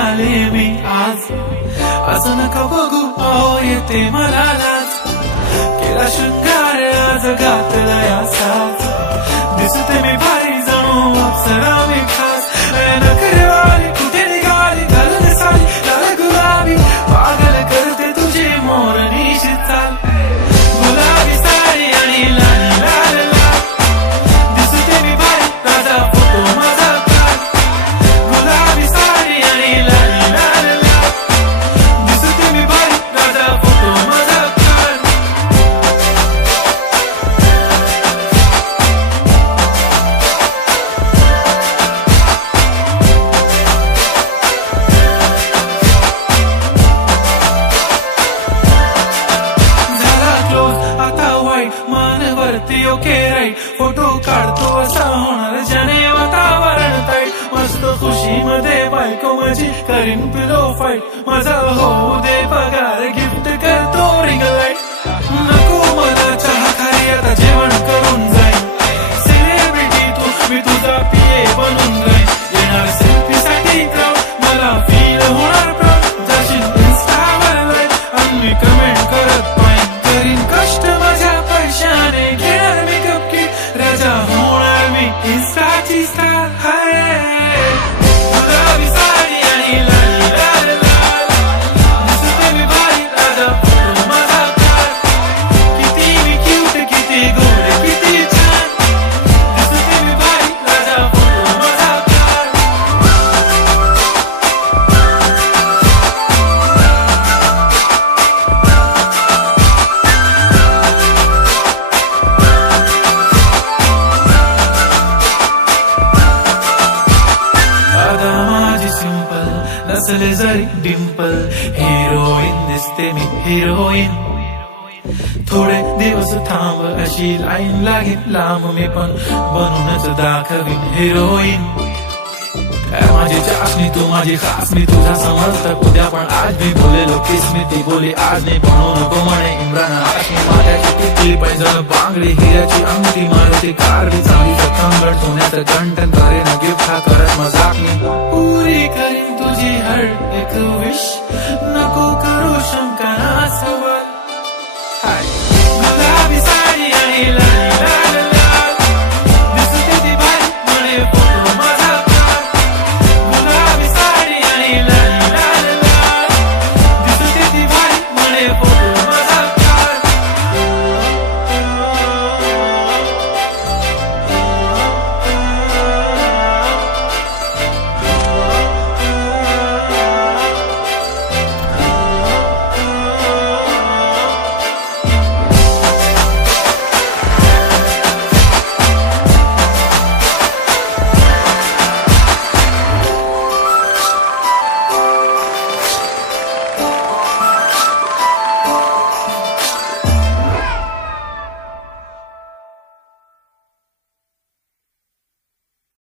आले मी आज. असं नका बघू अहो येते मला लाज. केला शृंगार आज घातला या साज. दिसते मी भारी जणू अप्सरा मी खास. नखरेवाली कुठे निघाली घालून साली लाल गुलाबी. पागल करते तुझी मोरणीशी चाल. गुलाबी साडी आणि लाल लाल लाल. दिसते मी भारी ताजा फोटो माझा काढ. गुलाबी साडी आणि लाल लाल लाल. दिसते मी भारी ताजा फोटो माझा काढ. झाला क्लोज आता वाईट मान वरती ओके राईट. फोटो काढतो असा होणार ज्याने वातावरण ताईट. मस्त खुशी मध्ये बायको माझी करीन पिलो फाईट. माझा होऊ दे पगार गिफ्ट करतो रिंग लाईट. नको मला चहा खाली आता जेवण करून जाईन. सेलिब्रिटी तू मी तुझा पिये बनून जाईन. येणार सेल्फी साठी क्राऊड मला फील होणार प्राऊड. जाशील इन्स्टावर लाईक आणि मी कमेंट करत पाहिन. करीन कष्ट माझ्या पैशाने घेणार मेकअप किट. राजा होणार मी इन्स्टाची स्टार. गुलाबी साडी आणि लाल लाल लाल. दिसते मी भारी ताजा फोटो माझा काढ. किती मी क्यूट किती गोड किती छान. दिसते मी भारी ताजा फोटो माझा काढ. आता माझी सिंपल नसले जरी डिंपल. हिरोईन दिसते मी हिरोईन. थोडे दिवस थांब अशी लाईन लागेल लांब. मी पण बनूनच दाखवीन हिरोईन. माझी चाशनी तू माझी खास. मी तुझा समर्थक उद्या पण आज मी बोलेलो किस. मी ती बोली आज नाही म्हणू नको म्हणे इम्रान हाशमी. माझ्याची टिकली पैजण बांगडी हिऱ्याची अंगठी. मारुती कारली चांदीचं कंगड. सोन्याचं कंटन करेन गिफ्ट हा करत मजाक मी. पुरी करीन तुझी हर एक विश. नको